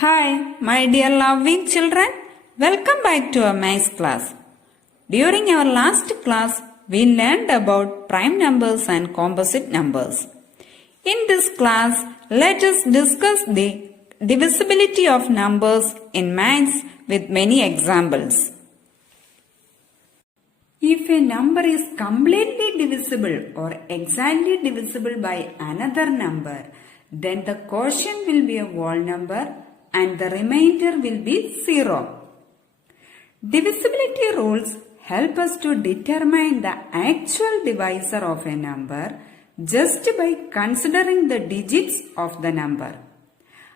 Hi, my dear loving children. Welcome back to our math class. During our last class, we learned about prime numbers and composite numbers. In this class, let us discuss the divisibility of numbers in maths with many examples. If a number is completely divisible or exactly divisible by another number, then the quotient will be a whole number and the remainder will be 0. Divisibility rules help us to determine the actual divisor of a number just by considering the digits of the number.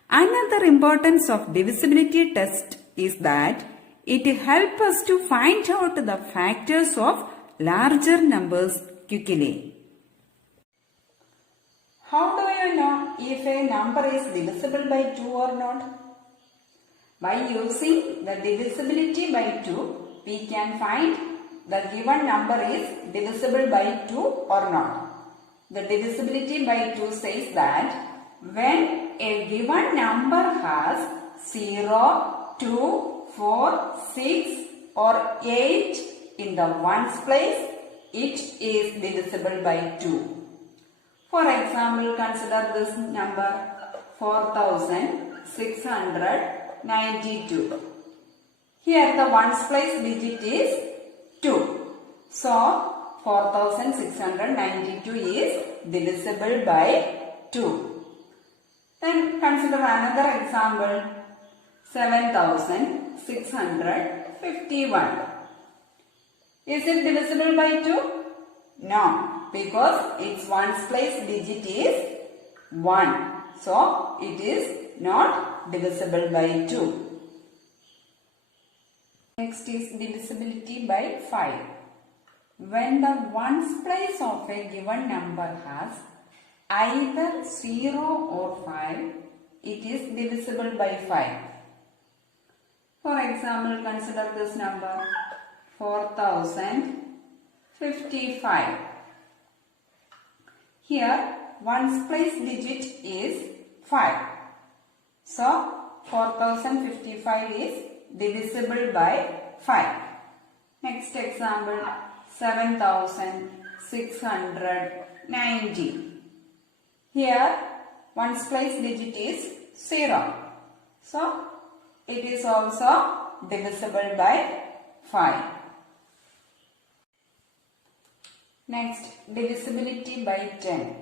Another importance of divisibility test is that it helps us to find out the factors of larger numbers quickly. How do you know if a number is divisible by 2 or not? By using the divisibility by 2, we can find the given number is divisible by 2 or not. The divisibility by 2 says that when a given number has 0, 2, 4, 6 or 8 in the ones place, it is divisible by 2. For example, consider this number 4692. Here the ones place digit is 2. So 4692 is divisible by 2. Then consider another example 7651. Is it divisible by 2? No, because its ones place digit is 1. So it is not divisible by 2. Next is divisibility by 5. When the ones place of a given number has either 0 or 5, it is divisible by 5. For example, consider this number 4055. Here, ones place digit is 5. So, 4055 is divisible by 5. Next example, 7690. Here, ones place digit is 0. So, it is also divisible by 5. Next, divisibility by 10.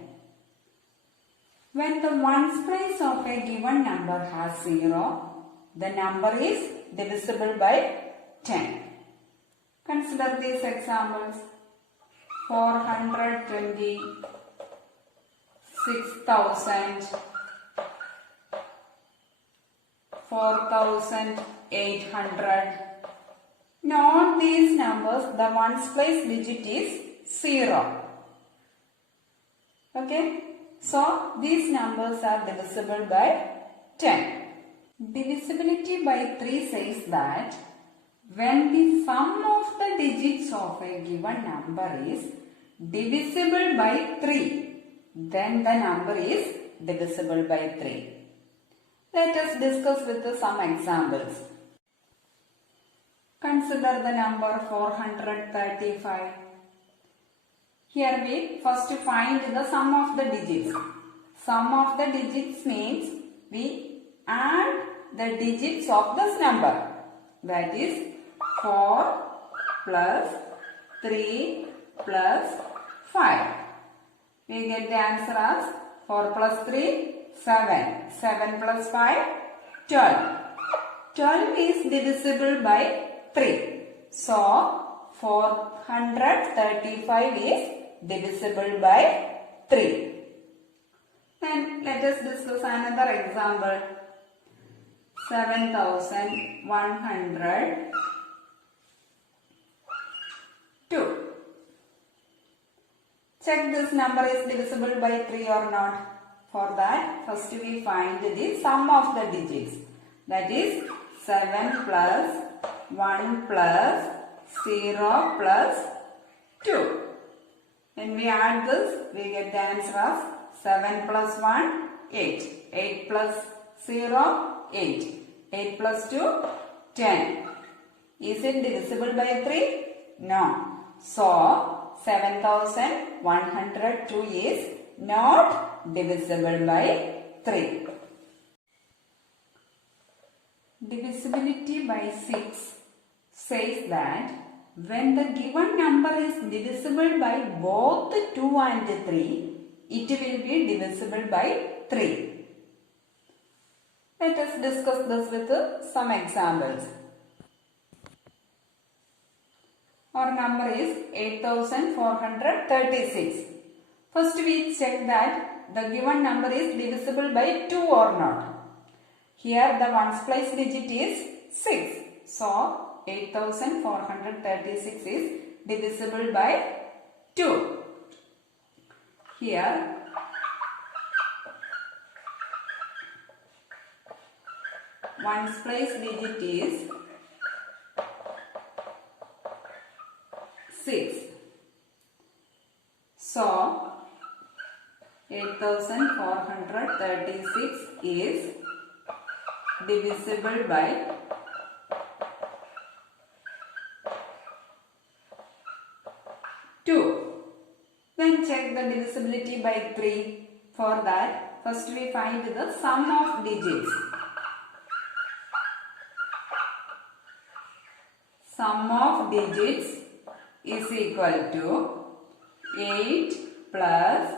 When the ones place of a given number has 0, the number is divisible by 10. Consider these examples. 420, 6000, 4800. In all these numbers, the ones place digit is 0. Okay. So, these numbers are divisible by 10. Divisibility by 3 says that when the sum of the digits of a given number is divisible by 3, then the number is divisible by 3. Let us discuss with some examples. Consider the number 435. Here we first find the sum of the digits. Sum of the digits means we add the digits of this number. That is 4 plus 3 plus 5. We get the answer as 4 plus 3, 7. 7 plus 5, 12. 12 is divisible by 3. So, 435 is divisible by 3. Then let us discuss another example. 7102. Check this number is divisible by 3 or not. For that, first we find the sum of the digits. That is 7 plus 1 plus 0 plus 2. When we add this, we get the answer as 7 plus 1, 8. 8 plus 0, 8. 8 plus 2, 10. Is it divisible by 3? No. So, 7102 is not divisible by 3. Divisibility by 6 says that when the given number is divisible by both 2 and 3, it will be divisible by 3. Let us discuss this with some examples. Our number is 8436. First we check that the given number is divisible by 2 or not. Here the ones place digit is 6. So 8436 is divisible by 2. Here ones place digit is 6. So 8436 is divisible by 2. Then check the divisibility by 3. For that, first we find the sum of digits. Sum of digits is equal to 8 plus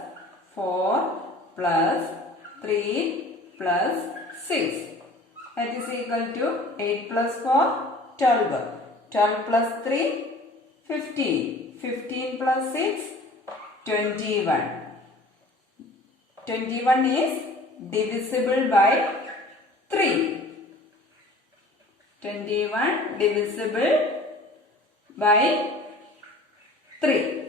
4 plus 3 plus 6. That is equal to 8 plus 4, 12. 12 plus 3, 15. 15 plus 6, 21. 21 is divisible by 3. 21 divisible by 3.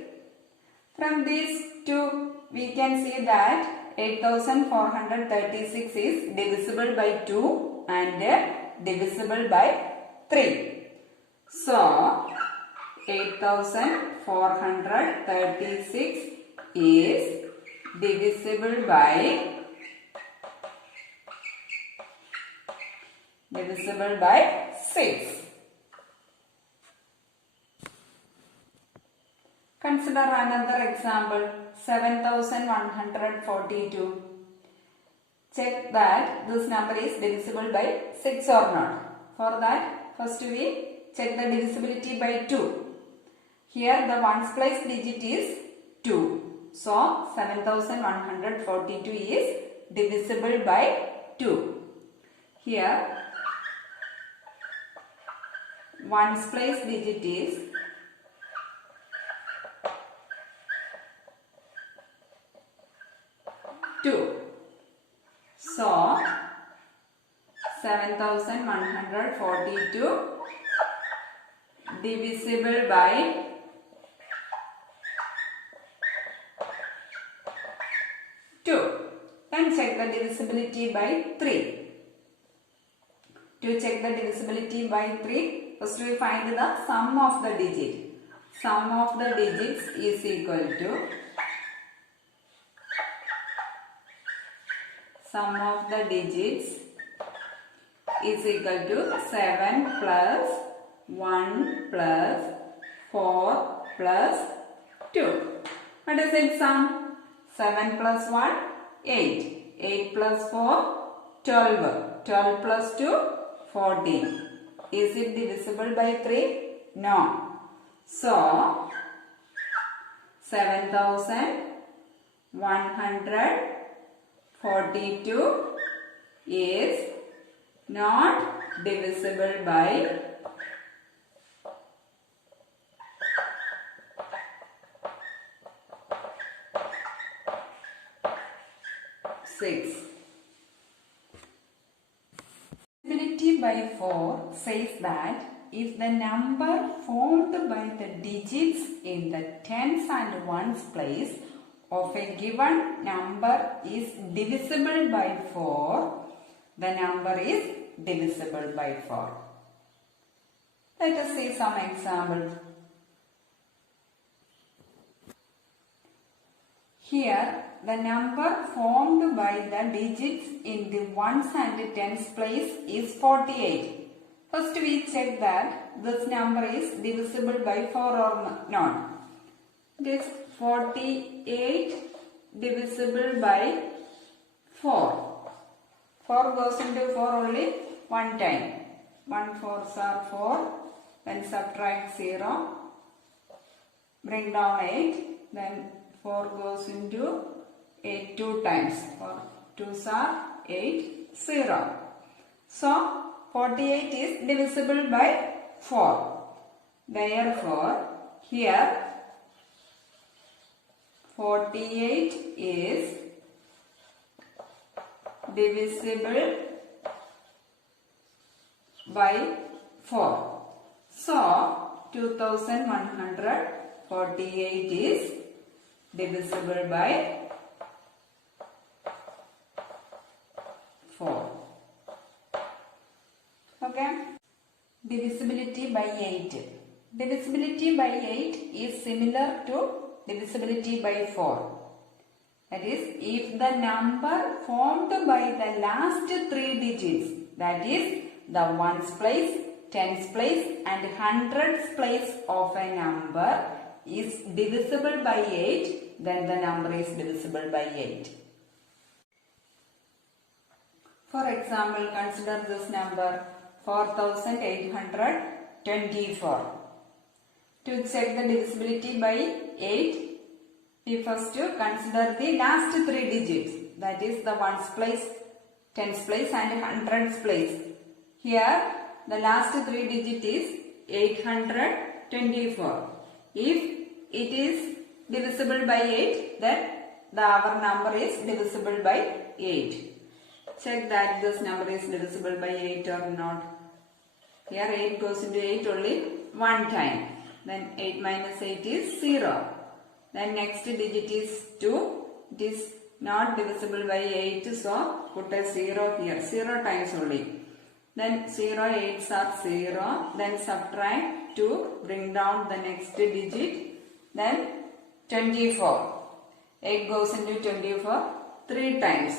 From these two, we can see that 8436 is divisible by 2 and divisible by 3. So, 8436 is divisible by 6. Consider another example, 7142. Check that this number is divisible by 6 or not. For that, first we check the divisibility by 2. Here the ones place digit is 2. So 7142 is divisible by 2. Here ones place digit is 2. So 7142 divisible by 2. Then check the divisibility by 3. To check the divisibility by 3, first we find the sum of the digit. Sum of the digits is equal to sum of the digits is equal to 7 plus 1 plus 4 plus 2. What is its sum? 7 plus 1, 8. 8 plus 4, 12. 12 plus 2, 14. Is it divisible by 3? No. So, 7142 is not divisible by 6. Divisibility by 4 says that if the number formed by the digits in the tens and ones place of a given number is divisible by 4, the number is divisible by 4. Let us see some examples. Here, the number formed by the digits in the ones and tens place is 48. First we check that this number is divisible by 4 or not. This 48 divisible by 4. 4 goes into 4 only one time. 1 4s are 4. Then subtract 0. Bring down 8. Then 4 goes into 8 2 times. 4 2s are 8 0. So 48 is divisible by 4. Therefore, here 48 is divisible by 4. So, 2148 is divisible by 4. Okay. Divisibility by 8. Divisibility by 8 is similar to divisibility by 4. That is, if the number formed by the last 3 digits, that is the ones place, tens place and hundreds place of a number is divisible by 8, then the number is divisible by 8. For example, consider this number 4824. To check the divisibility by 8, we first consider the last 3 digits, that is the ones place, tens place and hundreds place. Here the last 3 digit is 824. If it is divisible by 8, then our number is divisible by 8. Check that this number is divisible by 8 or not. Here 8 goes into 8 only one time. Then 8 minus 8 is 0. Then next digit is 2. It is not divisible by 8. So put a 0 here. 0 times only. Then 0 8s are 0. Then subtract 2. Bring down the next digit. Then 24. 8 goes into 24 3 times.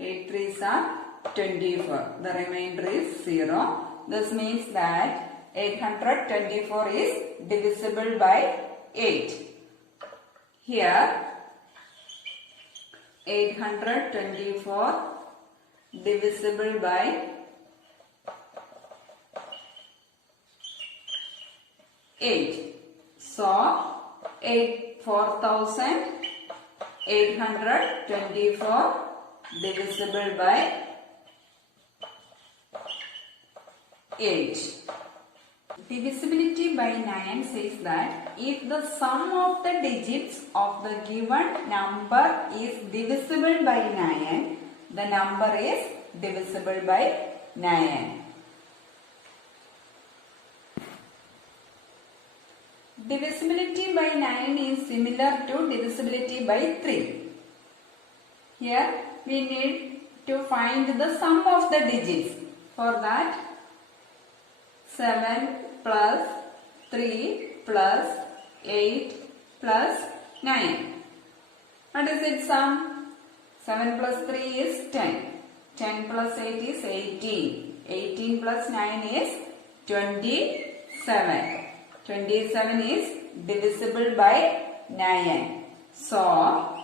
8 3s are 24. The remainder is 0. This means that 824 is divisible by 8. Here 824 divisible by 8. So 4824 divisible by 8. Divisibility by 9 says that if the sum of the digits of the given number is divisible by 9, the number is divisible by 9. Divisibility by 9 is similar to divisibility by 3. Here we need to find the sum of the digits. For that, 7 plus 3 plus 8 plus 9. What is its sum? 7 plus 3 is 10. 10 plus 8 is 18. 18 plus 9 is 27. 27 is divisible by 9. So,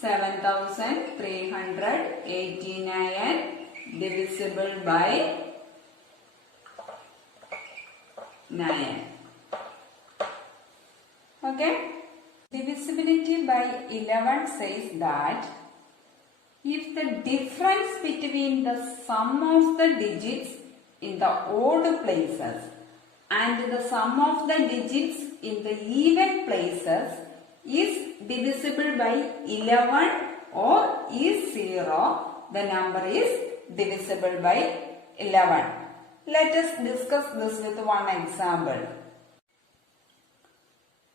7389 divisible by 9. Okay. Divisibility by 11 says that if the difference between the sum of the digits in the odd places and the sum of the digits in the even places is divisible by 11 or is 0, the number is divisible by 11. Let us discuss this with one example.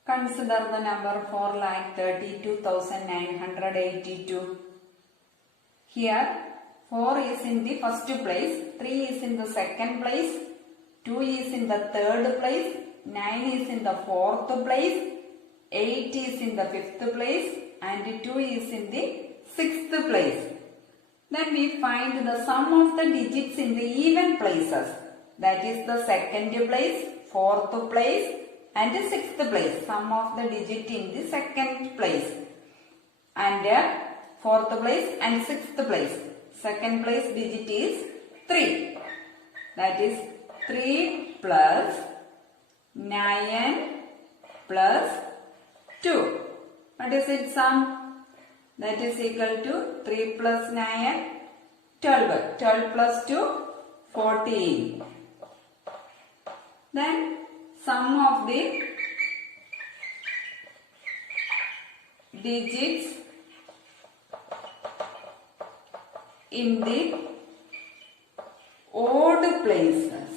Consider the number 4,32,982. Here 4 is in the first place, 3 is in the second place, 2 is in the third place, 9 is in the fourth place, 8 is in the fifth place, and 2 is in the 6th place. Then we find the sum of the digits in the even places. That is the 2nd place, 4th place and 6th place. Sum of the digit in the 2nd place and 4th place and 6th place. 2nd place digit is 3. That is 3 plus 9 plus 2. What is its sum? That is equal to 3 plus 9, 12. 12 plus 2, 14. Then sum of the digits in the odd places.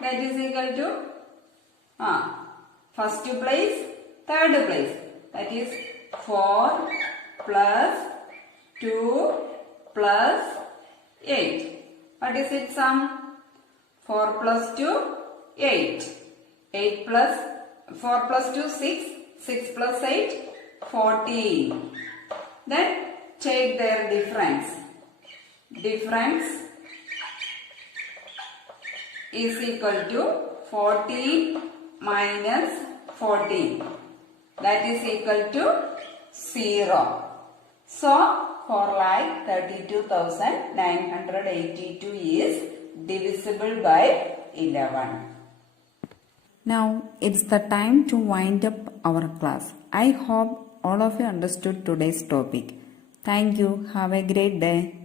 That is equal to first place, third place. That is 4 plus 2 plus 8. What is its sum? 4 plus 2, 8. 8 plus 4 plus 2, 6. 6 plus 8, 14. Then take their difference. Difference is equal to 14 minus 14. That is equal to 0. So 4,32,982 is divisible by 11. Now it's the time to wind up our class. I hope all of you understood today's topic. Thank you. Have a great day.